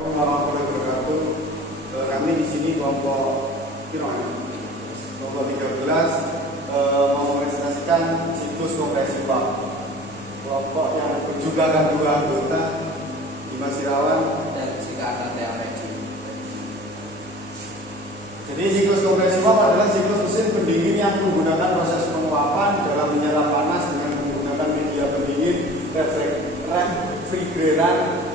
Warahmatullahi wabarakatuh. Kami di sini kelompok kelompok 13 mempresentasikan siklus kompresi uap. Kelompok yang berjumlah 2 anggota, Dimas Irawan dan Sika Teameji. Jadi siklus kompresi uap adalah siklus mesin pendingin yang menggunakan proses penguapan dalam menyerap panas dengan menggunakan media pendingin, refrigeran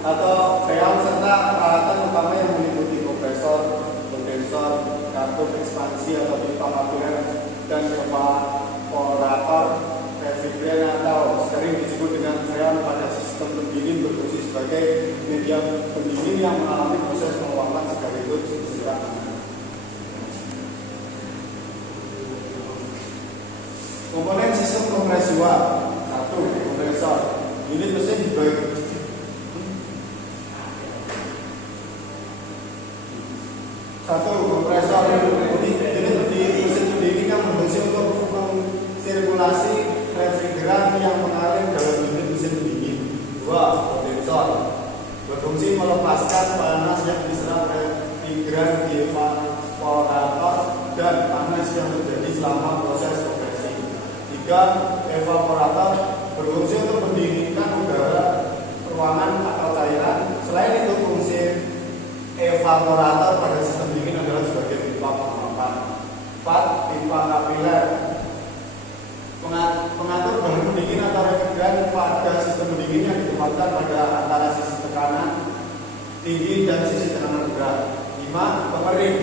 atau freon serta peralatan utama yang meliputi kompresor, kondensor, kartup ekspansi atau pipa kapiler dan evaporator. Refrigeran atau sering disebut dengan freon pada sistem pendingin berfungsi sebagai media pendingin yang mengalami proses penguapan sekaligus menyerap panas. Komponen sistem kompresi uap. 1. Kompresor. Unit mesin dibagi. 1. Kompresor. Unit mesin pendingin yang berfungsi untuk sirkulasi refrigeran yang mengalir dalam unit mesin pendingin. 2. Kondensor. Berfungsi melepaskan panas yang diserap refrigeran di evaporator dan panas yang terjadi selama proses kompresi. 3. Evaporator. Berfungsi untuk mendinginkan udara ruangan atau cairan. Selain itu, fungsi evaporator pada sistem dingin adalah sebagai pipa penguapan. 4. Pipa kapiler. Pengatur bahan pendingin atau refrigeran pada sistem pendingin yang ditempatkan pada antara sisi tekanan tinggi dan sisi tekanan rendah. 5. Pengering.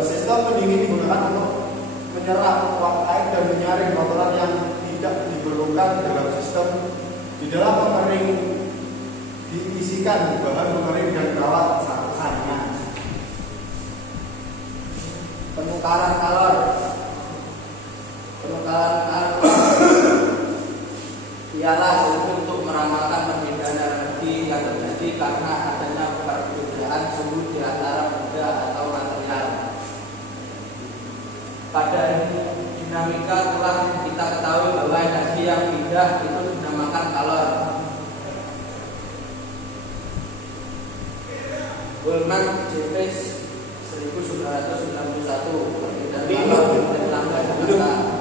Sistem pendingin digunakan untuk menyerap uap air dan menyaring kotoran yang tidak diperlukan dalam sistem. Di dalam pengering diisikan bahan pengering dan kawat saringan. Penukaran kalor. Ialah untuk meramalkan perbedaan energi yang terjadi karena adanya perbedaan suhu di antara benda atau material. Pada dinamika telah kita ketahui bahwa energi yang pindah itu dinamakan kalor. Goldman JP 1991 perbedaan kalor ditambah dengan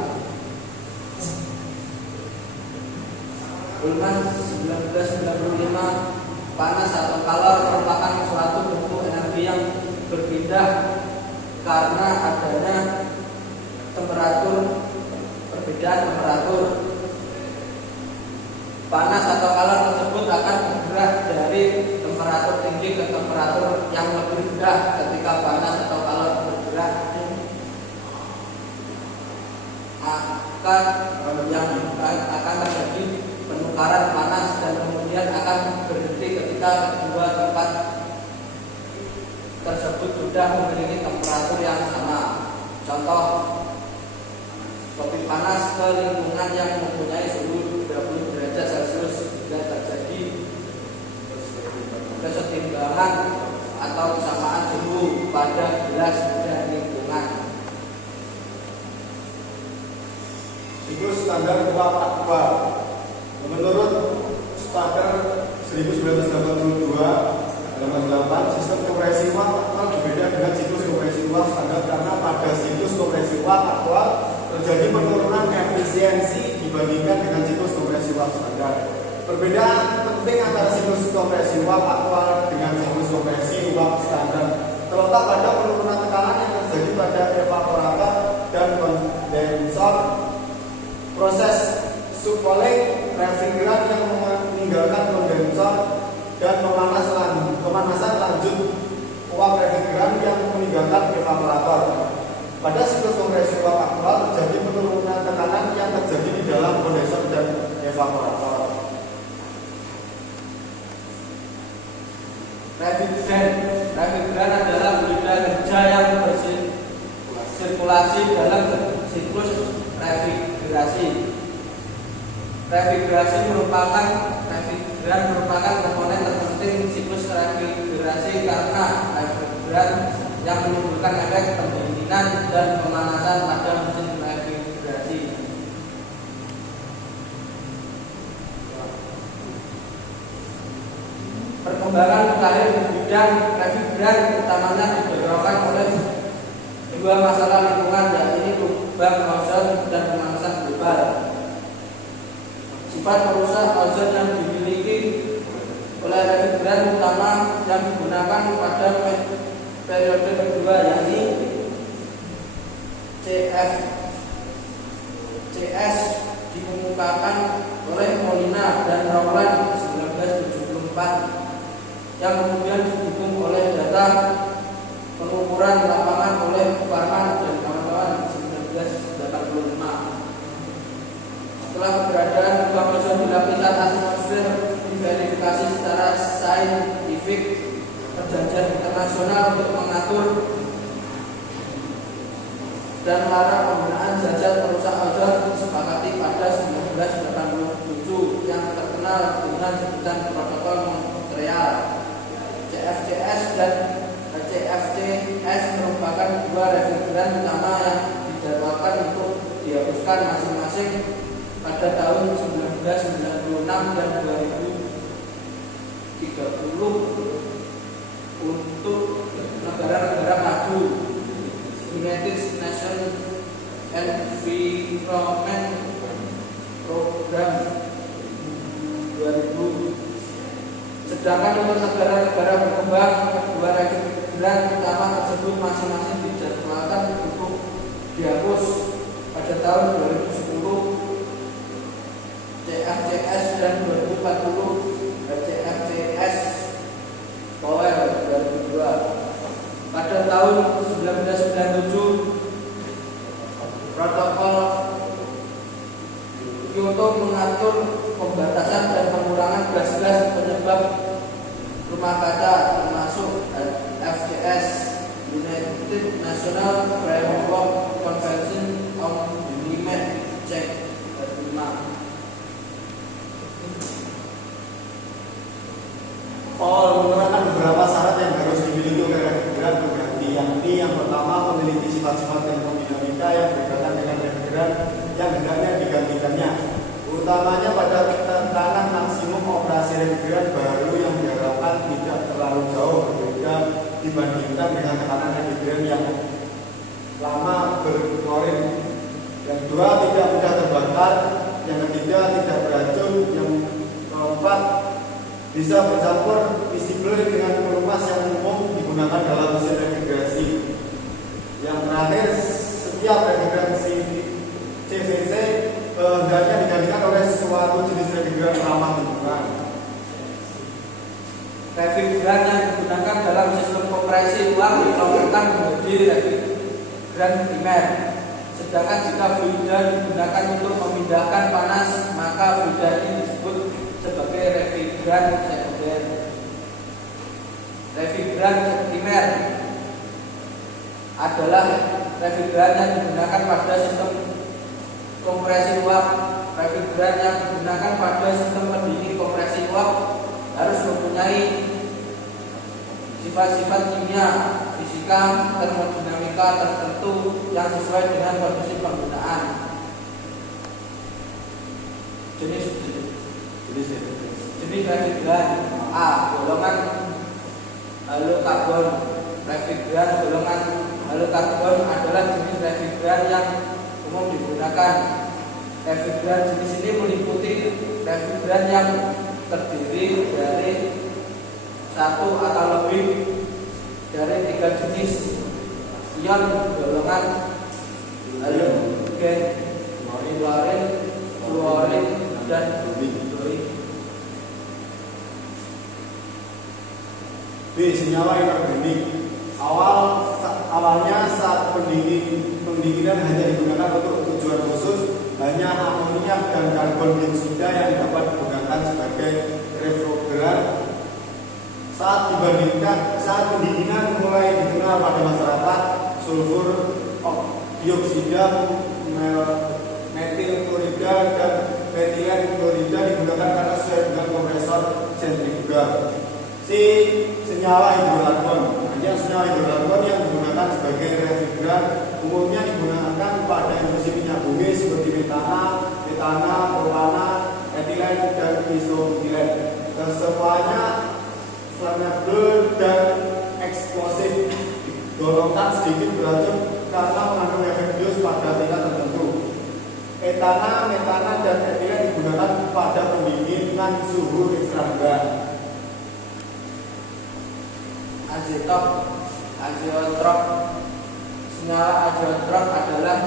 Goldman 1995 panas atau kalor merupakan suatu bentuk energi yang berpindah karena adanya perbedaan temperatur. Panas atau kalor tersebut akan bergerak dari temperatur tinggi ke temperatur yang lebih rendah. Ketika panas atau kalor bergerak, akan terjadi penukaran panas dan kemudian akan berhenti ketika kedua tempat tersebut sudah memiliki temperatur yang sama. Contoh, topik panas ke lingkungan yang mempunyai suhu 20 derajat Celcius bila terjadi kesetimbangan atau kesamaan suhu pada gelas dan lingkungan. Siklus standar uap aqua. Menurut standar 1982 halaman 8, sistem kompresi uap aqua berbeda dengan siklus kompresi uap standar karena pada siklus kompresi uap aqua terjadi penurunan efisiensi dibandingkan dengan siklus kompresi uap standar. Perbedaan penting antara siklus kompresi uap aqua dengan siklus kompresi uap standar terletak pada penurunan tekanan yang terjadi pada evaporator dan kondensor. Proses subcooling refrigeran yang meninggalkan kondensor dan pemanasan lanjut uap refrigeran yang meninggalkan evaporator. Pada siklus kompresi uap aqua terjadi penurunan tekanan yang terjadi di dalam kondensor dan evaporator. Refrigeran adalah benda kerja yang bersirkulasi dalam siklus refrigerasi. Refrigeran merupakan komponen terpenting siklus refrigerasi karena refrigeran yang menimbulkan efek pendinginan dan pemanasan pada mesin refrigerasi. Perkembangan terakhir bidang refrigeran utamanya didorongkan oleh dua masalah lingkungan, yaitu lubang ozon dan pemanasan global. Sifat perusak ozon yang dimiliki oleh refrigeran utama yang digunakan pada periode kedua, yakni CS dikemukakan oleh Molina dan Rowland 1974, yang kemudian didukung oleh data pengukuran lapangan oleh Parman dan kawan-kawan 1985. Setelah keberadaan lubang ozon di lapisan atmosfer diverifikasi secara saintifik, perjanjian internasional untuk mengatur dan melarang penggunaan zat perusak ozon disepakati pada 1987 yang terkenal dengan sebutan Protokol Montreal. CFCS dan CFCS merupakan dua refrigeran utama yang dijadwalkan untuk dihapuskan masing-masing pada tahun 1996 dan 2030 untuk negara-negara maju. United Nations Environment Program 2000. Sedangkan untuk negara-negara berkembang, kedua refrigeran utama tersebut masing-masing dijadwalkan untuk dihapus pada tahun 2010 CFCS dan 2040 CFCS Powell 2002. Pada tahun 1997, Protokol Kyoto mengatur pembatasan dan pengurangan gas-gas penyebab rumah kaca, termasuk FCS, United National Framework Convention on Climate Change 5. Menerapkan beberapa syarat yang harus dimiliki oleh refrigeran pengganti, yakni yang pertama memiliki sifat-sifat termodinamika yang berkaitan dengan refrigeran yang hendaknya digantikannya, utamanya pada tekanan maksimum operasi refrigeran baru yang diharapkan tidak terlalu jauh berbeda dibandingkan dengan tekanan refrigeran yang lama berklorin. Yang kedua, tidak mudah terbakar. Yang ketiga, tidak beracun. Yang keempat, bisa bercampur visible dengan pelumas yang umum digunakan dalam mesin refrigerasi. Yang terakhir, setiap refrigeran CVC hendaknya digantikan oleh suatu jenis refrigeran ramah lingkungan. Refrigeran yang digunakan dalam sistem kompresi uap dikonvertkan menjadi refrigeran primer. Sedangkan jika fluida digunakan untuk memindahkan panas, maka fluida ini disebut sebagai refrigeran sekunder. Refrigeran primer adalah refrigeran yang digunakan pada sistem kompresi uap. Refrigeran yang digunakan pada sistem pendingin kompresi uap harus mempunyai sifat-sifat kimia, fisika, termodinamika tertentu yang sesuai dengan kondisi penggunaan. Jenis refrigeran: A. Golongan halokarbon. Refrigeran golongan halokarbon adalah jenis refrigeran yang umum digunakan. Refrigeran jenis ini meliputi refrigeran yang terdiri dari satu atau lebih dari 3 jenis ion golongan halogen, klorin, fluorin, dan bromid. B. Senyawa inorganik. Awalnya saat pendinginan hanya digunakan untuk tujuan khusus, hanya amonia dan karbon dioksida yang dapat digunakan sebagai refrigeran. Saat pendinginan mulai dikenal pada masyarakat, sulfur dioksida, metil klorida, dan etilen klorida digunakan karena sesuai dengan kompresor sentrifuga. C. Senyawa hidrokarbon. Senyawa hidrokarbon yang digunakan sebagai refrigeran umumnya digunakan pada industri minyak bumi seperti metana, propana, etilen, dan isoetilen. Kesemuanya flammable dan eksplosif, golongan sedikit beracun karena mengandung efek bios pada tingkat tertentu. Etana, metana, dan etilen digunakan pada pendinginan suhu ekstrak rendah. Azeotrop. Senyawa azeotrop adalah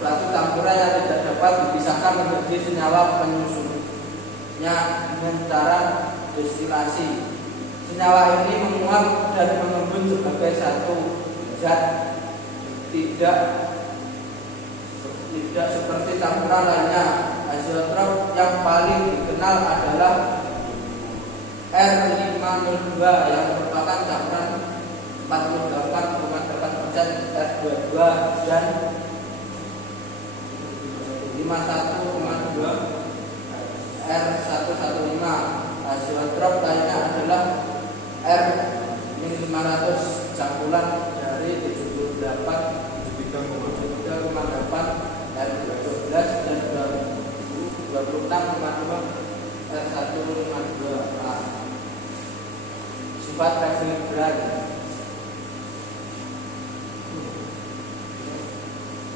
suatu campuran yang tidak dapat dipisahkan menjadi senyawa penyusunnya dengan cara destilasi. Senyawa ini menguap dan mengembun sebagai satu zat, tidak seperti campuran lainnya. Azeotrop yang paling dikenal adalah R502 yang merupakan campuran 48,8% R22 dan 51,2 R115. Azeotrop lainnya adalah R-500 campuran dari 73,8 R12 dan 26,2 R152A. Sifat refrigeran.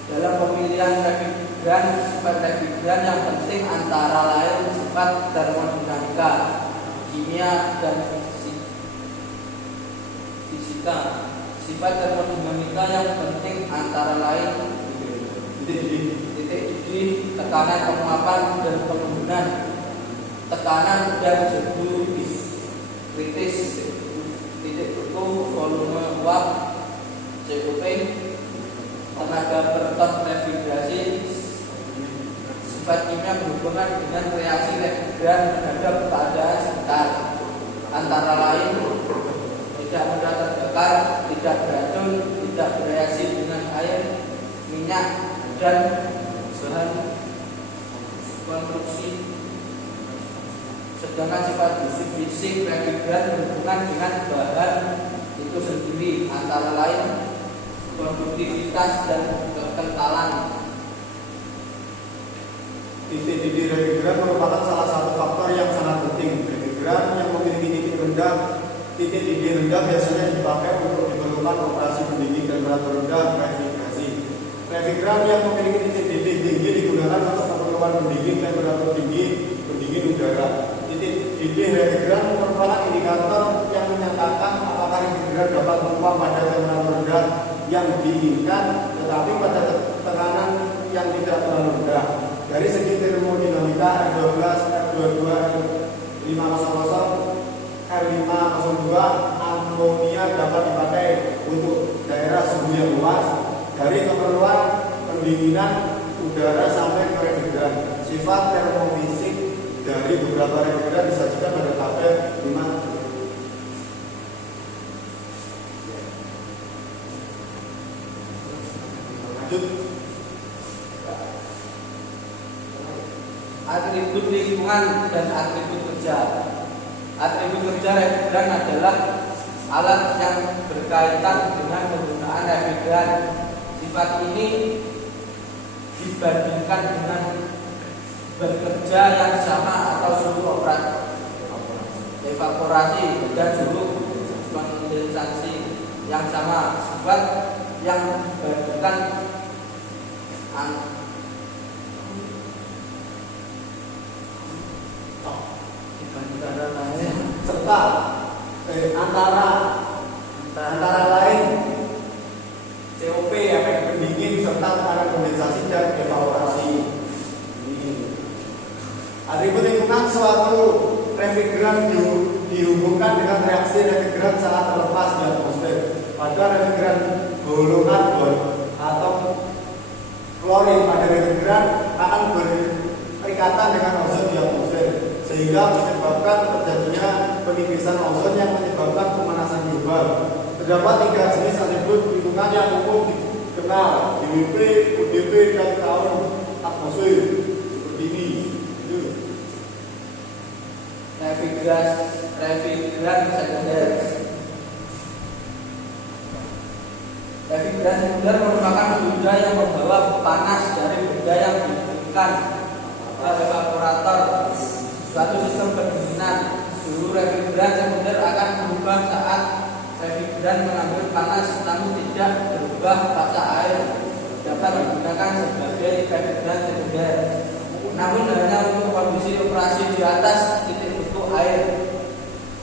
Dalam pemilihan refrigeran, sifat refrigeran yang penting antara lain sifat termodinamika, kimia, dan fisika. Sifat termodinamika yang penting antara lain titik didih, tekanan penguapan dan pengembunan, tekanan dan suhu kritis, titik beku, volume uap, COP, tenaga per ton refrigerasi. Sifat kimia berhubungan dengan reaksi refrigeran terhadap keadaan sekitar, antara lain tidak mudah terbakar, tidak beracun, tidak bereaksi dengan air, minyak, dan bahan konstruksi. Sedangkan sifat fisik refrigeran berhubungan dengan bahan itu sendiri, antara lain konduktivitas dan kekentalan. Titik didih refrigeran merupakan salah satu faktor yang sangat penting. Refrigeran yang memiliki titik didih rendah biasanya dipakai untuk diperlukan operasi pendingin temperatur rendah refrigerasi. Refrigeran yang memiliki titik didih tinggi digunakan untuk keperluan pendingin temperatur tinggi, pendingin udara. Titik didih refrigeran merupakan indikator yang menyatakan apakah refrigeran dapat menguap pada temperatur rendah yang diinginkan, tetapi pada tekanan yang tidak terlalu rendah. Dari segi termodinamika, R12, R22, R500, R502, amonia dapat dipakai untuk daerah suhu yang luas, dari keperluan pendinginan udara sampai ke refrigeran. Sifat termofisik dari beberapa refrigeran disajikan pada tabel 5. Lanjut. Atribut lingkungan dan atribut kerja. Atribut kerja refrigeran adalah alat yang berkaitan dengan penggunaan refrigeran. Sifat ini dibandingkan dengan bekerja yang sama atau suhu evaporasi dan suhu kondensasi yang sama. Sifat yang dibandingkan serta antara lain COP, efek pendingin, serta tekanan kondensasi dan evaporasi. Atribut lingkungan suatu refrigeran dihubungkan dengan reaksi refrigeran sangat terlepas di atmosfer. Pada refrigeran golongan atau klorin pada refrigeran akan berikatan dengan ozon di atmosfer, sehingga menyebabkan terjadinya penipisan ozon yang menyebabkan pemanasan global. Terdapat 3 jenis atribut lingkungan yang umum dikenal: DWP, UDP, dan tahun atmosfer. Seperti ini. Refrigeran sekunder. Refrigeran sekunder merupakan benda yang membawa panas dari benda yang didinginkan ke evaporator, suatu sistem pendinginan. Suhu refrigeran sekunder akan berubah saat refrigeran mengambil panas, namun tidak berubah pasca air dapat digunakan sebagai refrigeran sekunder. Namun hanya untuk kondisi operasi di atas titik beku air.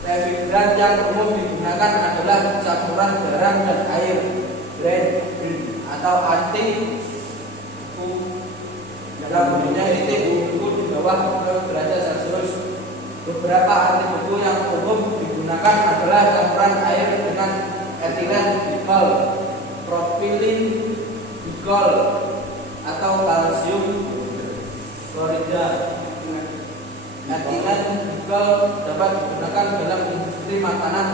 Refrigeran yang umum digunakan adalah campuran garam dan air, blend atau anti beku yang mempunyai titik beku di bawah 0 derajat Celcius. Beberapa anti beku yang umum digunakan adalah campuran air dengan etilen glikol, propilin glikol, atau kalsium klorida. Etilen glikol dapat digunakan dalam industri makanan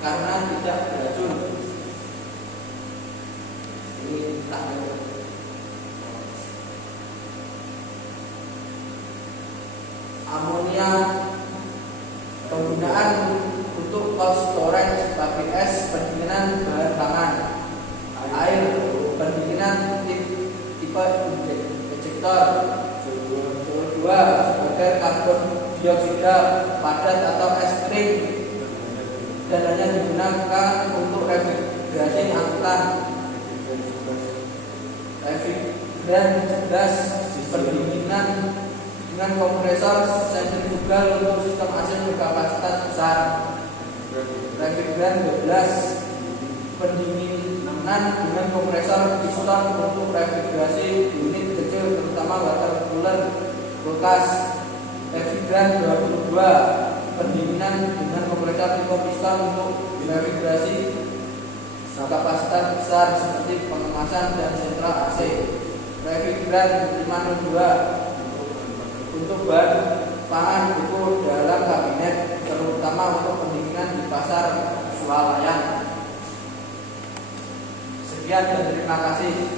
karena tidak beracun. Ini tahap amonia. Penggunaan untuk cold storage sebagai es pendinginan bahan pangan, air pendinginan tipe injektor, CO2 sebagai karbon dioksida padat atau es krim, dan hanya digunakan untuk refrigerasi angkutan. Refrigeran cerdas pendinginan dengan kompresor sentrifugal untuk sistem AC berkapasitas besar. Refrigeran 12 pendinginan dengan kompresor piston untuk refrigerasi unit kecil terutama water cooler, kulkas. Refrigeran 22 pendinginan dengan kompresor tipe piston untuk refrigerasi kapasitas besar seperti pengemasan dan sentral AC. Refrigeran 502 untuk bahan pangan beku dalam kabinet, terutama untuk pendinginan di pasar swalayan. Sekian dan terima kasih.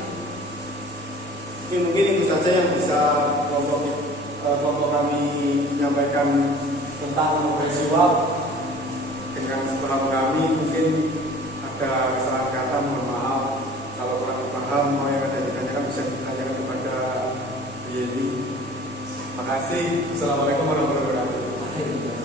Mungkin itu saja yang bisa kelompok kami menyampaikan tentang kompresi uap. Dengan sepaham kami mungkin ada kesalahan kata, mohon maaf. Kalau kurang paham, mau yang ada ditanyakan bisa ditanyakan kepada Yeni. Terima kasih. Assalamualaikum warahmatullahi wabarakatuh.